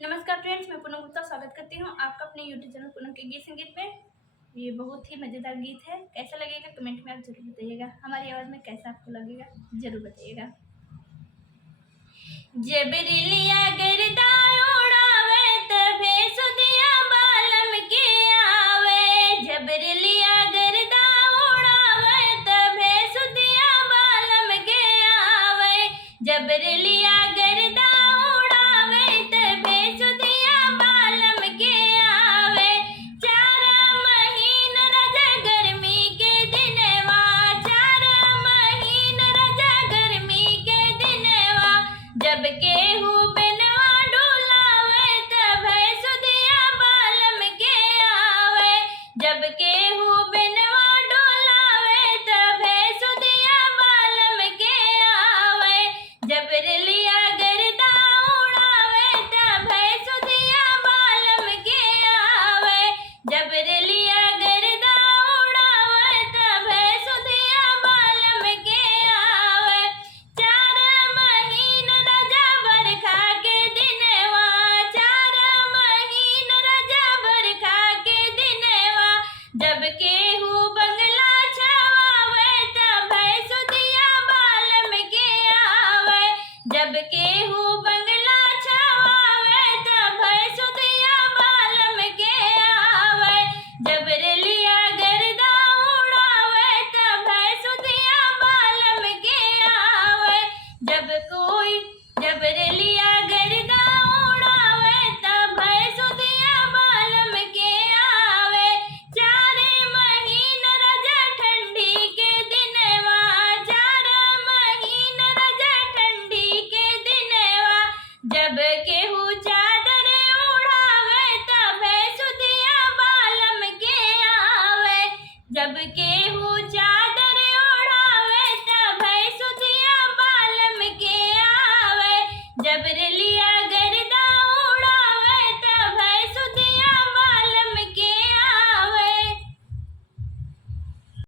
नमस्कार फ्रेंड्स, मैं पूनम गुप्ता स्वागत करती हूँ आपका अपने यूट्यूब चैनल पूनम के गीत संगीत में। ये बहुत ही मज़ेदार गीत है। कैसा लगेगा कमेंट में आप जरूर बताइएगा। हमारी आवाज़ में कैसा आपको लगेगा जरूर बताइएगा। जबरिलिया गिरदा उड़ावे तबे सुदिया बालम के आवे। जबरिलिया गिरदा उड़ावे तबे सुदिया बालम के आवे। जबरिलिया गिरदा उड़ावे तबे सुदिया बालम के आवे। 4 महीन रजा गर्मी के दिनवा, 4 महीन रजा गर्मी के दिनवा। जब केहू बेनवा डोलावे तबे सुदिया बालम के आवे। जब केहू बेनवा डोलावे तबे सुदिया बालम के आवे। जबरिलिया गिरदा उड़ावे तबे सुदिया बालम के आवे। जबरिलिया गिरदा उड़ावे तबे सुदिया बालम के आवे। 4 महीन रजा बरखा के दिनवा, 4 महीन रजा बरखा के दिनवा। जब केहू बंगला छवावे तबे सुदिया बालम के आवे। जब केहू बंगला छवावे तबे सुदिया बालम के आवे। जबरिलिया गिरदा उड़ावे तबे सुदिया बालम के आवे। जब कोई जबरिलिया गिरदा उड़ावे तबे सुदिया बालम के आवे। 4 महीन रजा ठंडी के दिनवा, 4 महीन रजा ठंडी के दिनवा। जब केहू चादर उड़ावे तबे सुदिया बालम के आवे। जब केहू चादर उड़ावे तबे सुदिया बालम के आवे। जबरिलिया